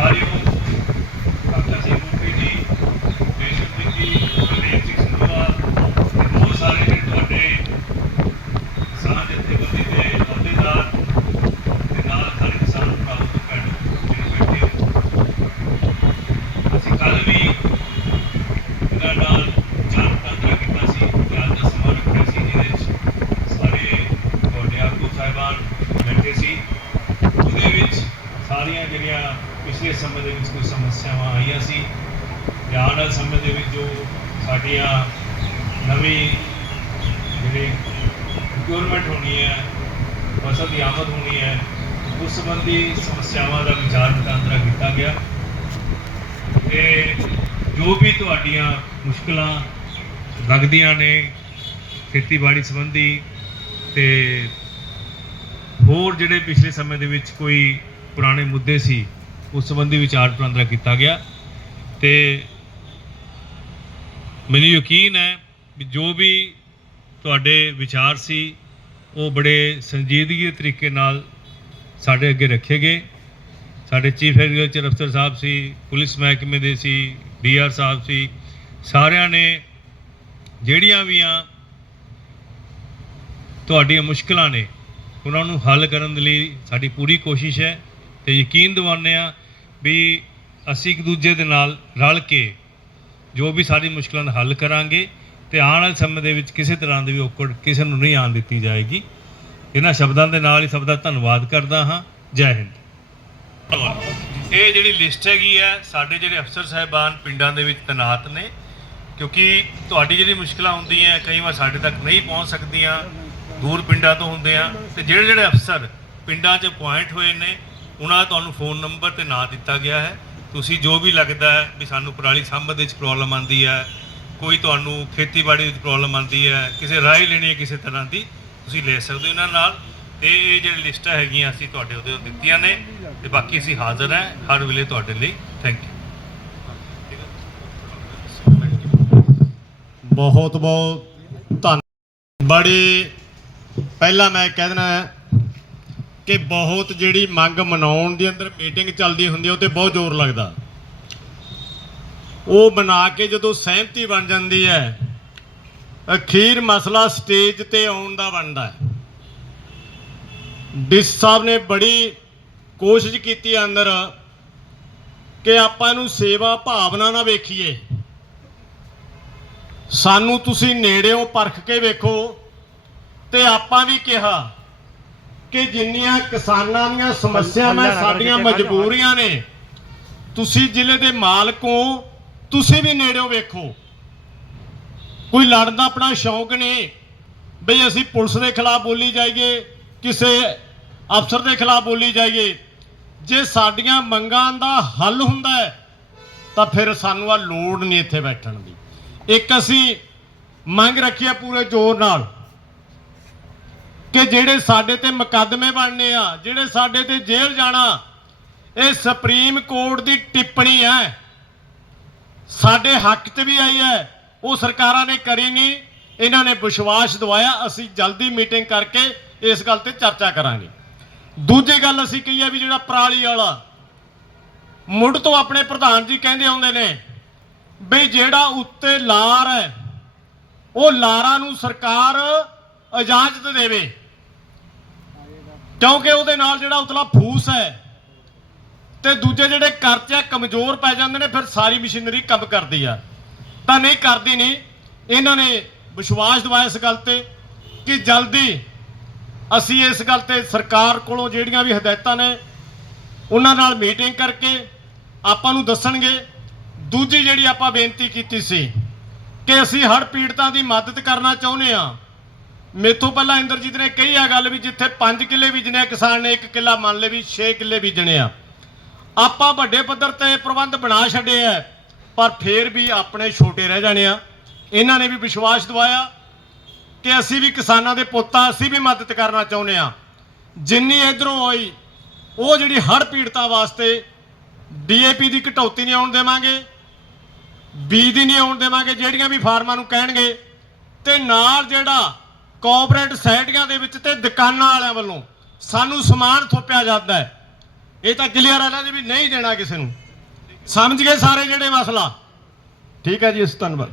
ਸਾਰਿਓ ਕਾਕਾ ਸਿੰਘ ਮੁਖੀ ਜੀ ਰੇਸ਼ਮ ਜੀ ਹਰਨੇਕ ਸਿੰਘ ਸੰਧਵਾ ਤੇ ਬਹੁਤ ਸਾਰੇ ਜਿਹੜੇ ਤੁਹਾਡੇ ਕਿਸਾਨ ਜਥੇਬੰਦੀ ਦੇ ਅਹੁਦੇਦਾਰ ਤੇ ਨਾਲ ਸਾਰੇ ਕਿਸਾਨ ਭਰਾਵਾਂ ਤੋਂ ਭੈਣ ਜਿਹੜੇ ਬੈਠੇ ਅਸੀਂ ਕੱਲ ਵੀ ਇਹਨਾਂ ਨਾਲ ਜਾਣ ਪਛਾਣ ਕੀਤਾ ਸੀ ਤੇ ਦਾ ਸਮਾਂ ਰੱਖਿਆ ਸੀ ਜਿਹਦੇ ਵਿੱਚ ਸਾਰੇ ਤੁਹਾਡੇ ਆਗੂ ਸਾਹਿਬਾਨ ਬੈਠੇ ਸੀ ਉਹਦੇ ਵਿੱਚ ਸਾਰੀਆਂ ਜਿਹੜੀਆਂ ਪਿਛਲੇ ਸਮੇਂ ਦੇ ਵਿੱਚ ਕੋਈ ਸਮੱਸਿਆਵਾਂ ਆਈਆਂ ਸੀ। ਤੇ ਆਉਣ ਵਾਲੇ ਸਮੇਂ ਦੇ ਵਿੱਚ ਜੋ ਸਾਡੀਆਂ ਨਵੀਂ ਜਿਹੜੀ ਰਿਕੁਆਇਰਮੈਂਟ ਹੋਣੀ ਹੈ, ਫਸਲ ਦੀ ਆਮਦ ਹੋਣੀ ਹੈ, ਉਸ ਸੰਬੰਧੀ ਸਮੱਸਿਆਵਾਂ ਦਾ ਵਿਚਾਰ ਵਟਾਂਦਰਾ ਕੀਤਾ ਗਿਆ। ਤੇ ਜੋ ਵੀ ਤੁਹਾਡੀਆਂ ਮੁਸ਼ਕਲਾਂ ਲੱਗਦੀਆਂ ਨੇ ਖੇਤੀਬਾੜੀ ਸੰਬੰਧੀ ਤੇ ਹੋਰ ਜਿਹੜੇ ਪਿਛਲੇ ਸਮੇਂ ਦੇ ਵਿੱਚ ਕੋਈ ਪੁਰਾਣੇ ਮੁੱਦੇ ਸੀ ਉਸ ਸੰਬੰਧੀ ਵਿਚਾਰ ਵਟਾਂਦਰਾ ਕੀਤਾ ਗਿਆ ਤੇ ਮੈਨੂੰ ਯਕੀਨ ਹੈ ਵੀ ਜੋ ਵੀ ਤੁਹਾਡੇ ਵਿਚਾਰ ਸੀ, ਉਹ ਬੜੇ ਸੰਜੀਦਗੀ ਦੇ ਤਰੀਕੇ ਨਾਲ ਸਾਡੇ ਅੱਗੇ ਰੱਖੇ ਗਏ। ਸਾਡੇ ਚੀਫ ਐਗਰੀਕਲਚਰ ਅਫਸਰ ਸਾਹਿਬ ਸੀ, ਪੁਲਿਸ ਮਹਿਕਮੇ ਦੇ ਸੀ ਡੀਆਰ ਸਾਹਿਬ ਸੀ, ਸਾਰਿਆਂ ਨੇ ਜਿਹੜੀਆਂ ਵੀ ਆ ਤੁਹਾਡੀਆਂ ਮੁਸ਼ਕਲਾਂ ਨੇ, ਉਹਨਾਂ ਨੂੰ ਹੱਲ ਕਰਨ ਦੇ ਲਈ ਸਾਡੀ ਪੂਰੀ ਕੋਸ਼ਿਸ਼ ਹੈ ਤੇ ਯਕੀਨ ਦਿਵਾਉਂਦੇ ਆ ਵੀ ਅਸੀਂ ਇੱਕ ਦੂਜੇ ਦੇ ਨਾਲ ਰਲ ਕੇ ਜੋ ਵੀ ਸਾਡੀ ਮੁਸ਼ਕਲਾਂ ਨੂੰ ਹੱਲ ਕਰਾਂਗੇ ਤੇ ਆਉਣ ਵਾਲੇ ਸਮੇਂ ਦੇ ਵਿੱਚ ਕਿਸੇ ਤਰ੍ਹਾਂ ਦੀ ਵੀ ਔਕੜ ਕਿਸੇ ਨੂੰ ਨਹੀਂ ਆਉਣ ਦਿੱਤੀ ਜਾਏਗੀ। ਇਹਨਾਂ ਸ਼ਬਦਾਂ ਦੇ ਨਾਲ ਹੀ ਸਭ ਦਾ ਧੰਨਵਾਦ ਕਰਦਾ ਹਾਂ। ਜੈ ਹਿੰਦ। ਇਹ ਜਿਹੜੀ ਲਿਸਟ ਹੈਗੀ ਹੈ, ਸਾਡੇ ਜਿਹੜੇ ਅਫਸਰ ਸਾਹਿਬਾਨ ਪਿੰਡਾਂ ਦੇ ਵਿੱਚ ਤੈਨਾਤ ਨੇ, ਕਿਉਂਕਿ ਤੁਹਾਡੀ ਜਿਹੜੀ ਮੁਸ਼ਕਲਾਂ ਹੁੰਦੀਆਂ, ਕਈ ਵਾਰ ਸਾਡੇ ਤੱਕ ਨਹੀਂ ਪਹੁੰਚ ਸਕਦੀਆਂ, ਦੂਰ ਪਿੰਡਾਂ ਤੋਂ ਹੁੰਦੇ ਆ, ਤੇ ਜਿਹੜੇ ਜਿਹੜੇ ਅਫਸਰ ਪਿੰਡਾਂ 'ਚ ਪੁਆਇੰਟ ਹੋਏ ਨੇ ਉਹਨਾਂ ਦਾ ਤੁਹਾਨੂੰ ਫੋਨ ਨੰਬਰ ਤੇ ਨਾਂ ਦਿੱਤਾ ਗਿਆ ਹੈ। ਤੁਸੀਂ ਜੋ ਵੀ ਲੱਗਦਾ ਹੈ ਵੀ ਸਾਨੂੰ ਪਰਾਲੀ ਸੰਭਦ ਵਿੱਚ ਪ੍ਰੋਬਲਮ ਆਂਦੀ ਹੈ, ਕੋਈ ਤੁਹਾਨੂੰ ਖੇਤੀਬਾੜੀ ਵਿੱਚ ਪ੍ਰੋਬਲਮ ਆਂਦੀ ਹੈ, ਕਿਸੇ ਰਾਏ ਲੈਣੀ ਹੈ ਕਿਸੇ ਤਰ੍ਹਾਂ ਦੀ, ਤੁਸੀਂ ਲੈ ਸਕਦੇ ਹੋ ਇਹਨਾਂ ਨਾਲ। ਤੇ ਇਹ ਜਿਹੜੀ ਲਿਸਟਾਂ ਹੈਗੀਆਂ ਅਸੀਂ ਤੁਹਾਡੇ ਉਹਦੇ ਦਿੱਤੀਆਂ ਨੇ ਤੇ ਬਾਕੀ ਅਸੀਂ ਹਾਜ਼ਰ ਹਾਂ ਹਰ ਵੇਲੇ ਤੁਹਾਡੇ ਲਈ। ਥੈਂਕ ਯੂ ਬਹੁਤ ਬਹੁਤ ਧੰਨ ਬੜੇ ਪਹਿਲਾਂ ਮੈਂ ਕਹਿ ਦੇਣਾ ਕਿ ਬਹੁਤ ਜਿਹੜੀ ਮੰਗ ਮਨਾਉਣ ਦੀ ਅੰਦਰ ਮੀਟਿੰਗ ਚੱਲਦੀ ਹੁੰਦੀ ਹੈ ਉਹ ਤੇ ਬਹੁਤ ਜ਼ੋਰ ਲੱਗਦਾ। ਉਹ ਬਣਾ ਕੇ ਜਦੋਂ ਸਹਿਮਤੀ ਬਣ ਜਾਂਦੀ ਹੈ, ਅਖੀਰ ਮਸਲਾ ਸਟੇਜ ਤੇ ਆਉਣ ਦਾ ਬਣਦਾ ਹੈ। ਡਿਸ ਸਾਹਿਬ ਨੇ ਬੜੀ ਕੋਸ਼ਿਸ਼ ਕੀਤੀ ਅੰਦਰ ਕਿ ਆਪਾਂ ਨੂੰ ਸੇਵਾ ਭਾਵਨਾ ਨਾ ਵੇਖੀਏ। ਸਾਨੂੰ ਤੁਸੀਂ ਨੇੜਿਓਂ ਪਰਖ ਕੇ ਵੇਖੋ ਤੇ ਆਪਾਂ ਵੀ ਕਿਹਾ। ਕਿ ਜਿੰਨੀਆਂ ਕਿਸਾਨਾਂ ਦੀਆਂ ਸਮੱਸਿਆਵਾਂ ਸਾਡੀਆਂ ਮਜਬੂਰੀਆਂ ਨੇ ਤੁਸੀਂ ਜ਼ਿਲ੍ਹੇ ਦੇ ਮਾਲਕ ਹੋ ਤੁਸੀਂ ਵੀ ਨੇੜਿਓਂ ਵੇਖੋ। ਕੋਈ ਲੜਨ ਦਾ ਆਪਣਾ ਸ਼ੌਂਕ ਨਹੀਂ ਬਈ ਅਸੀਂ ਪੁਲਿਸ ਦੇ ਖਿਲਾਫ ਬੋਲੀ ਜਾਈਏ ਕਿਸੇ ਅਫਸਰ ਦੇ ਖਿਲਾਫ ਬੋਲੀ ਜਾਈਏ। ਜੇ ਸਾਡੀਆਂ ਮੰਗਾਂ ਦਾ ਹੱਲ ਹੁੰਦਾ ਹੈ ਤਾਂ ਫਿਰ ਸਾਨੂੰ ਆ ਲੋੜ ਨਹੀਂ ਇੱਥੇ ਬੈਠਣ ਦੀ। ਇੱਕ ਅਸੀਂ ਮੰਗ ਰੱਖੀ ਹੈ ਪੂਰੇ ਜ਼ੋਰ ਨਾਲ। ਕਿ ਜਿਹੜੇ ਸਾਡੇ ਤੇ ਮੁਕੱਦਮੇ ਬਣਨੇ ਆ, ਜਿਹੜੇ ਸਾਡੇ ਤੇ ਜੇਲ੍ਹ ਜਾਣਾ, ਇਹ ਸੁਪਰੀਮ ਕੋਰਟ ਦੀ ਟਿੱਪਣੀ ਹੈ। ਸਾਡੇ ਹੱਕ 'ਚ ਵੀ ਆਈ ਹੈ, ਉਹ ਸਰਕਾਰਾਂ ਨੇ ਕਰੀ ਨਹੀਂ ਇਹਨਾਂ ਨੇ ਵਿਸ਼ਵਾਸ ਦਿਵਾਇਆ, ਅਸੀਂ ਜਲਦੀ ਮੀਟਿੰਗ ਕਰਕੇ ਇਸ ਗੱਲ ਤੇ ਚਰਚਾ ਕਰਾਂਗੇ। ਦੂਜੀ ਗੱਲ ਅਸੀਂ ਕਹੀ ਹੈ ਵੀ ਜਿਹੜਾ ਪਰਾਲੀ ਵਾਲਾ ਮੁੱਢ ਤੋਂ ਆਪਣੇ ਪ੍ਰਧਾਨ ਜੀ ਕਹਿੰਦੇ ਆਉਂਦੇ ਨੇ ਵੀ ਜਿਹੜਾ ਉੱਤੇ ਲਾਰ ਹੈ, ਉਹ ਲਾਰਾਂ ਨੂੰ ਸਰਕਾਰ ਇਜਾਜ਼ਤ ਦੇਵੇ। ਕਿਉਂਕਿ ਉਹਦੇ ਨਾਲ ਜਿਹੜਾ ਉਤਲਾ ਫੂਸ ਹੈ ਤੇ ਦੂਜੇ ਜਿਹੜੇ ਕਰਚ ਹੈ, ਕਮਜ਼ੋਰ ਪੈ ਜਾਂਦੇ ਨੇ, ਫਿਰ ਸਾਰੀ ਮਸ਼ੀਨਰੀ ਕੰਮ ਕਰਦੀ ਆ। ਤਾਂ ਨਹੀਂ ਕਰਦੀ ਨਹੀਂ, ਇਹਨਾਂ ਨੇ ਵਿਸ਼ਵਾਸ ਦਿਵਾਇਆ ਇਸ ਗੱਲ ਤੇ ਕਿ ਜਲਦੀ ਅਸੀਂ ਇਸ ਗੱਲ ਤੇ ਸਰਕਾਰ ਕੋਲੋਂ ਜਿਹੜੀਆਂ ਵੀ ਹਦਾਇਤਾਂ ਨੇ, ਉਹਨਾਂ ਨਾਲ ਮੀਟਿੰਗ ਕਰਕੇ ਆਪਾਂ ਨੂੰ ਦੱਸਣਗੇ। ਦੂਜੀ ਜਿਹੜੀ ਆਪਾਂ ਬੇਨਤੀ ਕੀਤੀ ਸੀ ਕਿ ਅਸੀਂ ਹੜ੍ਹ ਪੀੜਤਾਂ ਦੀ ਮਦਦ ਕਰਨਾ ਚਾਹੁੰਦੇ ਆ ਮੇਥੋਂ ਪਹਿਲਾਂ ਇੰਦਰਜੀਤ ਨੇ ਕਹੀ ਆ ਗੱਲ ਵੀ ਜਿੱਥੇ 5 ਕਿੱਲੇ ਬੀਜਣੇ ਆ, ਕਿਸਾਨ ਨੇ 1 ਕਿੱਲਾ ਮੰਨ ਲਏ ਵੀ 6 ਕਿੱਲੇ ਬੀਜਣੇ ਆ। ਆਪਾਂ ਵੱਡੇ ਪੱਧਰ ਤੇ ਪ੍ਰਬੰਧ ਬਣਾ ਛੱਡੇ ਆ, ਪਰ ਫੇਰ ਵੀ ਆਪਣੇ ਛੋਟੇ ਰਹਿ ਜਾਣੇ ਆ। ਇਹਨਾਂ ਨੇ ਵੀ ਵਿਸ਼ਵਾਸ ਦਿਵਾਇਆ ਕਿ ਅਸੀਂ ਵੀ ਕਿਸਾਨਾਂ ਦੇ ਪੁੱਤਾਂ, ਅਸੀਂ ਵੀ ਮਦਦ ਕਰਨਾ ਚਾਹੁੰਦੇ ਆ। ਜਿੰਨੀ ਇਧਰੋਂ ਆਈ ਉਹ ਜਿਹੜੀ ਹੜ੍ਹ ਪੀੜਤਾਂ ਵਾਸਤੇ ਡੀਏਪੀ ਦੀ ਕਟੌਤੀ ਨਹੀਂ ਆਉਣ ਦੇਵਾਂਗੇ, ਬੀਜ ਦੀ ਨਹੀਂ ਆਉਣ ਦੇਵਾਂਗੇ, ਜਿਹੜੀਆਂ ਵੀ ਫਾਰਮਾਂ ਨੂੰ ਕਹਿਣਗੇ, ਤੇ ਨਾਲ ਜਿਹੜਾ ਕੋਆਪਰੇਟ ਸੋਸਾਇਟੀਆਂ ਦੇ ਵਿੱਚ ਤੇ ਦੁਕਾਨਾਂ ਵਾਲਿਆਂ ਵੱਲੋਂ ਸਾਨੂੰ ਸਮਾਨ ਥੋਪਿਆ ਜਾਂਦਾ ਹੈ। ਇਹ ਤਾਂ ਕਲੀਅਰ ਹੈ ਨਾ ਜੀ ਵੀ ਨਹੀਂ ਦੇਣਾ ਕਿਸੇ ਨੂੰ। ਸਮਝ ਗਏ ਸਾਰੇ ਜਿਹੜੇ ਮਸਲਾ? ਠੀਕ ਹੈ ਜੀ, ਇਸ ਧੰਨਵਾਦ।